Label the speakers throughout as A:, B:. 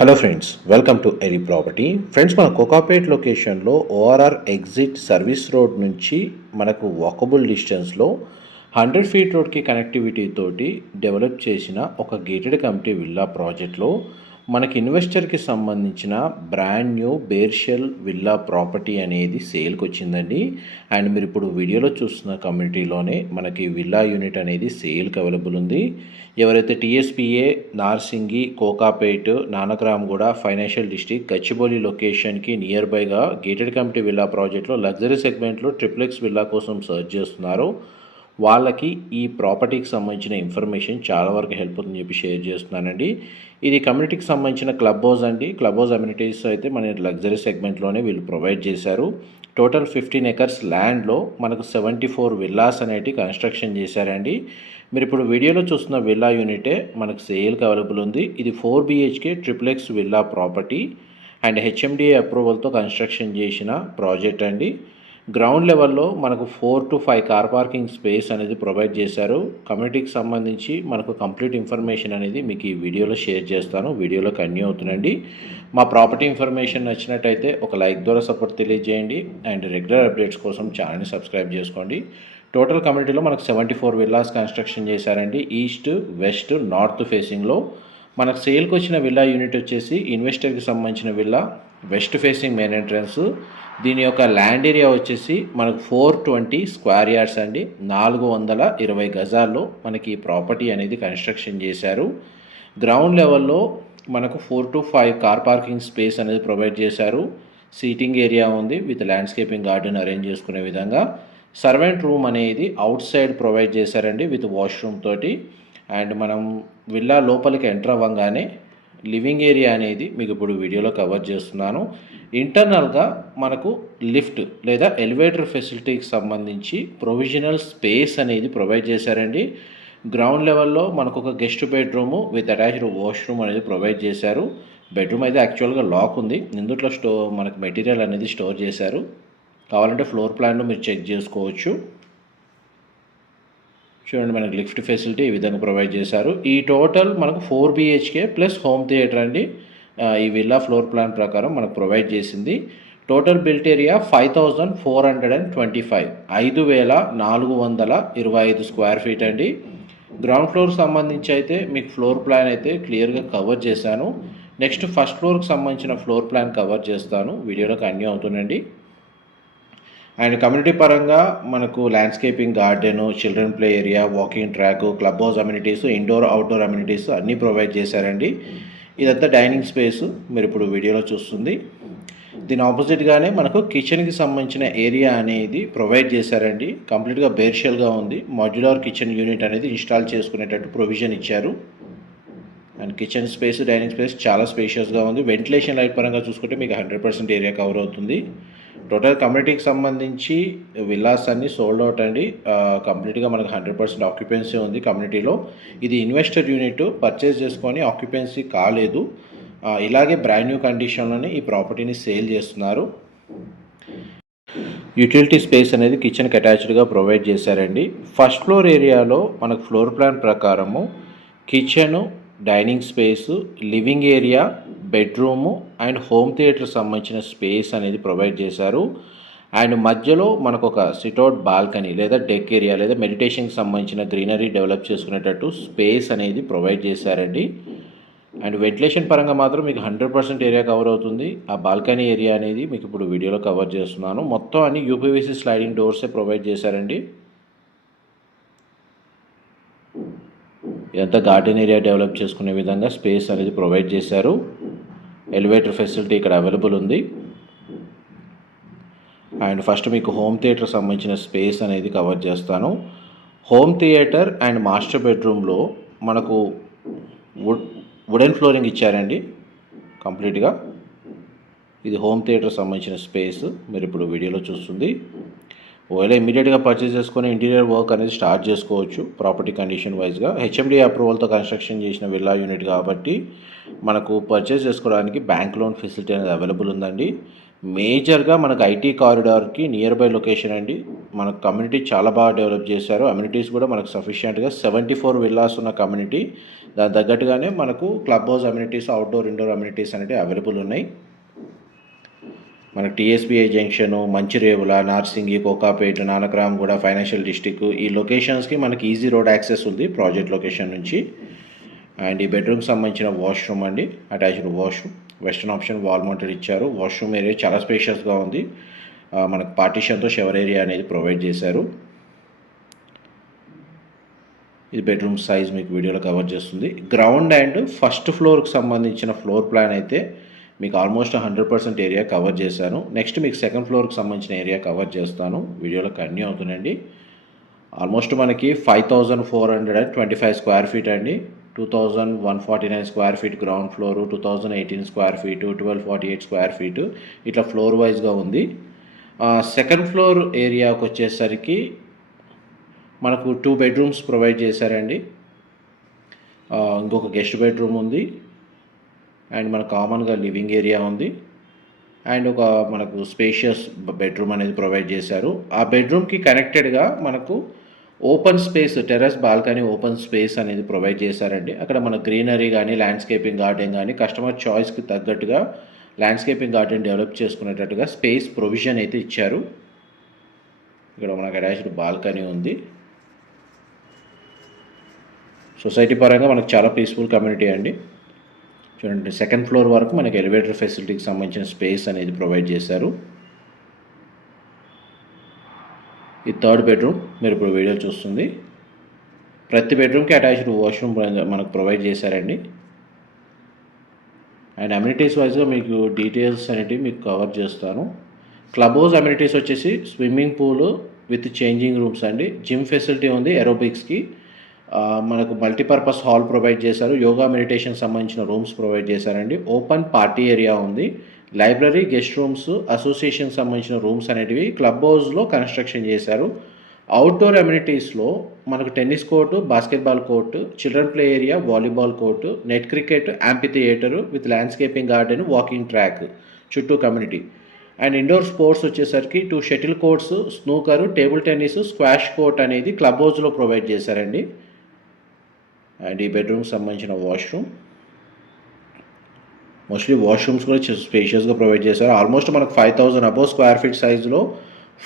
A: Hello friends welcome to ఎరీ property friends మన కోకాపేట్ లొకేషన్లో ఓఆర్ఆర్ ఎగ్జిట్ సర్వీస్ రోడ్ నుంచి మనకు వాకబుల్ డిస్టెన్స్లో హండ్రెడ్ ఫీట్ రోడ్కి కనెక్టివిటీ తోటి డెవలప్ చేసిన ఒక గేటెడ్ కమిటీ విల్లా ప్రాజెక్ట్లో మనకి ఇన్వెస్టర్కి సంబంధించిన brand new bare shell villa property అనేది సేల్కి వచ్చిందండి అండ్ మీరు ఇప్పుడు వీడియోలో చూస్తున్న కమ్యూనిటీలోనే మనకి విల్లా యూనిట్ అనేది సేల్కి అవైలబుల్ ఉంది. ఎవరైతే TSPA Narsingi Kokapet Nanakramguda financial district Gachibowli లొకేషన్కి నియర్ బైగా గేటెడ్ కమిటీ విల్లా ప్రాజెక్ట్లో లగ్జరీ సెగ్మెంట్లో ట్రిప్లెక్స్ విల్లా కోసం సర్చ్ చేస్తున్నారు. వాళ్ళకి ఈ ప్రాపర్టీకి సంబంధించిన ఇన్ఫర్మేషన్ చాలా వరకు హెల్ప్ అవుతుందని చెప్పి షేర్ చేస్తున్నానండి. ఇది కమ్యూనిటీకి సంబంధించిన క్లబ్ హౌస్ అండి. క్లబ్ హౌస్ అమ్యూనిటీస్ అయితే మన లగ్జరీ సెగ్మెంట్లోనే వీళ్ళు ప్రొవైడ్ చేశారు. టోటల్ ఫిఫ్టీన్ ఎకర్స్ ల్యాండ్లో మనకు సెవెంటీ ఫోర్ విల్లాస్ అనేటి కన్స్ట్రక్షన్ చేశారండి. మీరు ఇప్పుడు వీడియోలో చూస్తున్న విల్లా యూనిటే మనకు సేల్కి అవైలబుల్ ఉంది. ఇది four BHK triplex villa property and HMDA అప్రూవల్తో construction చేసిన ప్రాజెక్ట్ అండి. గ్రౌండ్ లెవెల్లో మనకు four to five car parking space అనేది ప్రొవైడ్ చేశారు. కమ్యూనిటీకి సంబంధించి మనకు కంప్లీట్ ఇన్ఫర్మేషన్ అనేది మీకు ఈ వీడియోలో షేర్ చేస్తాను. వీడియోలో కన్యూ అవుతుందండి. మా ప్రాపర్టీ ఇన్ఫర్మేషన్ నచ్చినట్టయితే ఒక లైక్ ద్వారా సపోర్ట్ తెలియజేయండి. అండ్ రెగ్యులర్ అప్డేట్స్ కోసం ఛానల్ని సబ్స్క్రైబ్ చేసుకోండి. టోటల్ కమ్యూనిటీలో మనకు సెవెంటీ ఫోర్ విల్లాస్ కన్స్ట్రక్షన్ చేశారండి. ఈస్ట్ వెస్ట్ నార్త్ ఫేసింగ్లో. మనకు సేల్కి వచ్చిన విల్లా యూనిట్ వచ్చేసి ఇన్వెస్టర్కి సంబంధించిన villa. West facing main entrance. దీని యొక్క ల్యాండ్ ఏరియా వచ్చేసి మనకు ఫోర్ ట్వంటీ స్క్వేర్ యార్డ్స్ అండి. నాలుగు వందల ఇరవై గజాల్లో మనకి ప్రాపర్టీ అనేది కన్స్ట్రక్షన్ చేశారు. గ్రౌండ్ లెవెల్లో మనకు four to five car parking space అనేది ప్రొవైడ్ చేశారు. సీటింగ్ ఏరియా ఉంది విత్ ల్యాండ్స్కేపింగ్ గార్డెన్ అరేంజ్ చేసుకునే విధంగా. సర్వెంట్ రూమ్ అనేది అవుట్ సైడ్ ప్రొవైడ్ చేశారండి విత్ వాష్రూమ్ తోటి. అండ్ మనం విల్లా లోపలికి ఎంటర్ అవ్వగానే లివింగ్ ఏరియా అనేది మీకు ఇప్పుడు వీడియోలో కవర్ చేస్తున్నాను. ఇంటర్నల్గా మనకు లిఫ్ట్ లేదా ఎలివేటర్ ఫెసిలిటీకి సంబంధించి ప్రొవిజనల్ స్పేస్ అనేది ప్రొవైడ్ చేశారండి. గ్రౌండ్ లెవెల్లో మనకు ఒక guest bedroom with attached washroom అనేది ప్రొవైడ్ చేశారు. బెడ్రూమ్ అయితే యాక్చువల్గా లాక్ ఉంది. ఇందుట్లో స్టో మనకు మెటీరియల్ అనేది స్టోర్ చేశారు. కావాలంటే ఫ్లోర్ ప్లాన్ను మీరు చెక్ చేసుకోవచ్చు. చూడండి మనకు లిఫ్ట్ ఫెసిలిటీ ఈ విధంగా ప్రొవైడ్ చేశారు. ఈ టోటల్ మనకు four BHK plus home theatre అండి. ఈ విల్లా ఫ్లోర్ ప్లాన్ ప్రకారం మనకు ప్రొవైడ్ చేసింది. Total built area five thousand four hundred and twenty five. ఐదు వేల నాలుగు వందల ఇరవై ఐదు స్క్వేర్ ఫీట్ అండి. గ్రౌండ్ ఫ్లోర్ సంబంధించి అయితే మీకు ఫ్లోర్ ప్లాన్ అయితే క్లియర్గా కవర్ చేశాను. నెక్స్ట్ ఫస్ట్ ఫ్లోర్కి సంబంధించిన ఫ్లోర్ ప్లాన్ కవర్ చేస్తాను. వీడియోలో కన్యూ అవుతుందండి. అండ్ కమ్యూనిటీ పరంగా మనకు landscaping garden children play area walking track club house amenities indoor outdoor amenities అన్నీ ప్రొవైడ్ చేశారండి. ఇదంతా డైనింగ్ స్పేస్ మీరు ఇప్పుడు వీడియోలో చూస్తుంది. దీని ఆపోజిట్గానే మనకు కిచెన్కి సంబంధించిన ఏరియా అనేది ప్రొవైడ్ చేశారండి. కంప్లీట్గా బేర్షియల్గా ఉంది. మాడ్యులర్ కిచెన్ యూనిట్ అనేది ఇన్స్టాల్ చేసుకునేటట్టు ప్రొవిజన్ ఇచ్చారు. And kitchen space dining space చాలా స్పేషియస్గా ఉంది. వెంటిలేషన్ లైట్ పరంగా చూసుకుంటే మీకు హండ్రెడ్ పర్సెంట్ ఏరియా కవర్ అవుతుంది. టోటల్ కమ్యూనిటీకి సంబంధించి విల్లాస్ అన్ని సోల్డ్ అవుట్ అండి. కంప్లీట్గా మనకు హండ్రెడ్ పర్సెంట్ ఆక్యుపెన్సీ ఉంది కమ్యూనిటీలో. ఇది ఇన్వెస్టర్ యూనిట్ పర్చేస్ చేసుకొని ఆక్యుపెన్సీ కాలేదు. ఇలాగే బ్రాండ్ న్యూ కండిషన్లోనే ఈ ప్రాపర్టీని సేల్ చేస్తున్నారు. యూటిలిటీ స్పేస్ అనేది కిచెన్కి అటాచ్డ్గా ప్రొవైడ్ చేశారండి. ఫస్ట్ ఫ్లోర్ ఏరియాలో మనకు ఫ్లోర్ ప్లాన్ ప్రకారము kitchen dining space living area bedroom and home theatre సంబంధించిన స్పేస్ అనేది ప్రొవైడ్ చేశారు. అండ్ మధ్యలో మనకు ఒక సిట్అవుట్ బాల్కనీ లేదా డెక్ ఏరియా లేదా మెడిటేషన్కి సంబంధించిన గ్రీనరీ డెవలప్ చేసుకునేటట్టు స్పేస్ అనేది ప్రొవైడ్ చేశారండి. అండ్ వెంటిలేషన్ పరంగా మాత్రం మీకు హండ్రెడ్ పర్సెంట్ ఏరియా కవర్ అవుతుంది. ఆ బాల్కనీ ఏరియా అనేది మీకు ఇప్పుడు వీడియోలో కవర్ చేస్తున్నాను. మొత్తం అన్ని యూపీవీసీ స్లైడింగ్ డోర్సే ప్రొవైడ్ చేశారండి. ఇదంతా గార్డెన్ ఏరియా డెవలప్ చేసుకునే విధంగా స్పేస్ అనేది ప్రొవైడ్ చేశారు. ఎలివేటర్ ఫెసిలిటీ ఇక్కడ అవైలబుల్ ఉంది. అండ్ ఫస్ట్ మీకు హోమ్ థియేటర్ సంబంధించిన స్పేస్ అనేది కవర్ చేస్తాను. హోమ్ థియేటర్ అండ్ మాస్టర్ బెడ్రూమ్లో మనకు వుడ్ వుడెన్ ఫ్లోరింగ్ ఇచ్చారండి కంప్లీట్గా. ఇది హోమ్ థియేటర్ సంబంధించిన స్పేస్ మీరు ఇప్పుడు వీడియోలో చూస్తుంది. ఒకవేళ ఇమీడియట్గా పర్చేస్ చేసుకొని ఇంటీరియర్ వర్క్ అనేది స్టార్ట్ చేసుకోవచ్చు ప్రాపర్టీ కండిషన్ వైజ్గా హెచ్ఎండి అప్రూవల్తో కన్స్ట్రక్షన్ చేసిన విల్లా యూనిట్ కాబట్టి మనకు పర్చేస్ చేసుకోవడానికి బ్యాంక్ లోన్ ఫెసిలిటీ అనేది అవైలబుల్ ఉందండి. మేజర్గా మనకు ఐటీ కారిడార్కి నియర్ బై లొకేషన్ అండి. మనకు కమ్యూనిటీ చాలా బాగా డెవలప్ చేశారు. అమ్యూనిటీస్ కూడా మనకు సఫిషియెంట్గా సెవెంటీ ఫోర్ విల్లాస్ ఉన్న కమ్యూనిటీ దాని తగ్గట్టుగానే మనకు club house amenities outdoor indoor amenities అనేవి అవైలబుల్ ఉన్నాయి. మనకు TSBI junction Manchirevula Narsingi Kokapeta Nanakramguda financial district ఈ లొకేషన్స్కి మనకి ఈజీ రోడ్ యాక్సెస్ ఉంది ప్రాజెక్ట్ లొకేషన్ నుంచి. అండ్ ఈ బెడ్రూమ్కి సంబంధించిన వాష్రూమ్ అండి. Attached washroom. Western option wall mounted ఇచ్చారు. వాష్రూమ్ ఏరియా చాలా స్పేషియస్గా ఉంది. మనకు పార్టీషన్తో షవర్ ఏరియా అనేది ప్రొవైడ్ చేశారు. ఇది బెడ్రూమ్ సైజ్ మీకు వీడియోలో కవర్ చేస్తుంది. గ్రౌండ్ అండ్ ఫస్ట్ ఫ్లోర్కి సంబంధించిన ఫ్లోర్ ప్లాన్ అయితే మీకు almost hundred percent area cover చేశాను. నెక్స్ట్ మీకు సెకండ్ ఫ్లోర్కి సంబంధించిన ఏరియా కవర్ చేస్తాను. వీడియోలో కన్యూ అవుతుందండి ఆల్మోస్ట్ మనకి five thousand four hundred and twenty five square feet అండి two thousand one forty nine square feet ground floor two thousand eighteen square feet twelve forty eight square feet ఇట్లా floor వైజ్గా ఉంది second floor ఏరియాకి వచ్చేసరికి మనకు two bedrooms provide చేశారండి. ఇంకొక guest bedroom ఉంది. అండ్ మన కామన్గా లివింగ్ ఏరియా ఉంది. అండ్ ఒక మనకు స్పేషియస్ బెడ్రూమ్ అనేది ప్రొవైడ్ చేశారు. ఆ బెడ్రూమ్కి కనెక్టెడ్గా మనకు open space terrace balcony open space అనేది ప్రొవైడ్ చేశారండి. అక్కడ మన గ్రీనరీ కానీ ల్యాండ్స్కేపింగ్ గార్డెన్ కానీ కస్టమర్ చాయిస్కి తగ్గట్టుగా ల్యాండ్స్కేపింగ్ గార్డెన్ డెవలప్ చేసుకునేటట్టుగా స్పేస్ ప్రొవిజన్ అయితే ఇచ్చారు. ఇక్కడ మనకు అటాచ్డ్ బాల్కనీ ఉంది. సొసైటీ పరంగా మనకు చాలా పీస్ఫుల్ కమ్యూనిటీ అండి. చూడండి సెకండ్ ఫ్లోర్ వరకు మనకి ఎలివేటర్ ఫెసిలిటీకి సంబంధించిన స్పేస్ అనేది ప్రొవైడ్ చేశారు. ఈ థర్డ్ బెడ్రూమ్ మీరు ఇప్పుడు వీడియో చూస్తుంది. ప్రతి బెడ్రూమ్కి అటాచ్డ్ వాష్రూమ్ మనకు ప్రొవైడ్ చేశారండి. అండ్ అమ్యూనిటీస్ వైజ్గా మీకు డీటెయిల్స్ అనేటివి మీకు కవర్ చేస్తాను. క్లబ్ హౌస్ అమ్యూనిటీస్ వచ్చేసి swimming pool with changing rooms అండి. జిమ్ ఫెసిలిటీ ఉంది ఎరోబిక్స్కి మనకు మల్టీపర్పస్ హాల్ ప్రొవైడ్ చేశారు. యోగా మెడిటేషన్ సంబంధించిన రూమ్స్ ప్రొవైడ్ చేశారండి. ఓపెన్ పార్టీ ఏరియా ఉంది. లైబ్రరీ గెస్ట్ రూమ్స్ అసోసియేషన్ సంబంధించిన రూమ్స్ అనేటివి క్లబ్ హౌస్లో కన్స్ట్రక్షన్ చేశారు. అవుట్డోర్ అమ్యూనిటీస్లో మనకు tennis court basketball court children play area volleyball court net cricket amphitheatre with landscaping garden walking track చుట్టూ కమ్యూనిటీ. అండ్ ఇండోర్ స్పోర్ట్స్ వచ్చేసరికి two shuttle courts snooker table tennis squash court అనేది club హౌస్లో provide చేశారండి. And ఈ బెడ్రూమ్కి సంబంధించిన washroom. Mostly washrooms కూడా స్పేషియస్గా ప్రొవైడ్ చేశారు. ఆల్మోస్ట్ మనకు five thousand above square feet సైజులో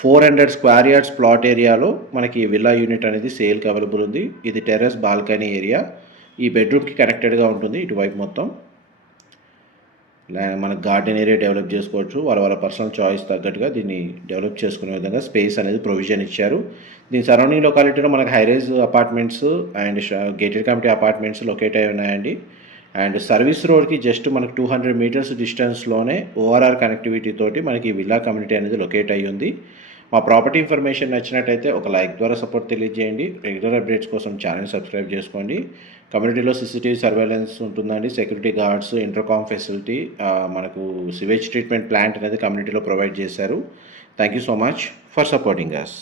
A: four hundred square yards plot ఏరియాలో మనకి విల్లా యూనిట్ అనేది సేల్కి అవైలబుల్ ఉంది. ఇది టెర్రస్ బాల్కనీ ఏరియా. ఈ బెడ్రూమ్కి కనెక్టెడ్గా ఉంటుంది ఇటువైపు మొత్తం. మన గార్డెన్ ఏరియా డెవలప్ చేసుకోవచ్చు. వాళ్ళ వాళ్ళ పర్సనల్ చాయిస్ తగ్గట్టుగా దీన్ని డెవలప్ చేసుకునే విధంగా స్పేస్ అనేది ప్రొవిజన్ ఇచ్చారు. దీని సరౌండింగ్ లొకాలిటీలో మనకు high rise apartments and gated community apartments locate అయి ఉన్నాయండి. అండ్ సర్వీస్ రోడ్కి జస్ట్ మనకు టూ హండ్రెడ్ మీటర్స్ డిస్టెన్స్లోనే ఓఆర్ఆర్ కనెక్టివిటీ తోటి మనకి విల్లా కమ్యూనిటీ అనేది లొకేట్ అయ్యి ఉంది మా ప్రాపర్టీ ఇన్ఫర్మేషన్ నచ్చినట్టయితే ఒక లైక్ ద్వారా సపోర్ట్ తెలియజేయండి. రెగ్యులర్ అప్డేట్స్ కోసం ఛానల్ సబ్స్క్రైబ్ చేసుకోండి. కమ్యూనిటీలో సీసీటీవీ సర్వేలెన్స్ ఉంటుందండి. సెక్యూరిటీ గార్డ్స్ ఇంటర్కామ్ ఫెసిలిటీ మనకు సివేజ్ ట్రీట్మెంట్ ప్లాంట్ అనేది కమ్యూనిటీలో ప్రొవైడ్ చేశారు. Thank you so much for supporting us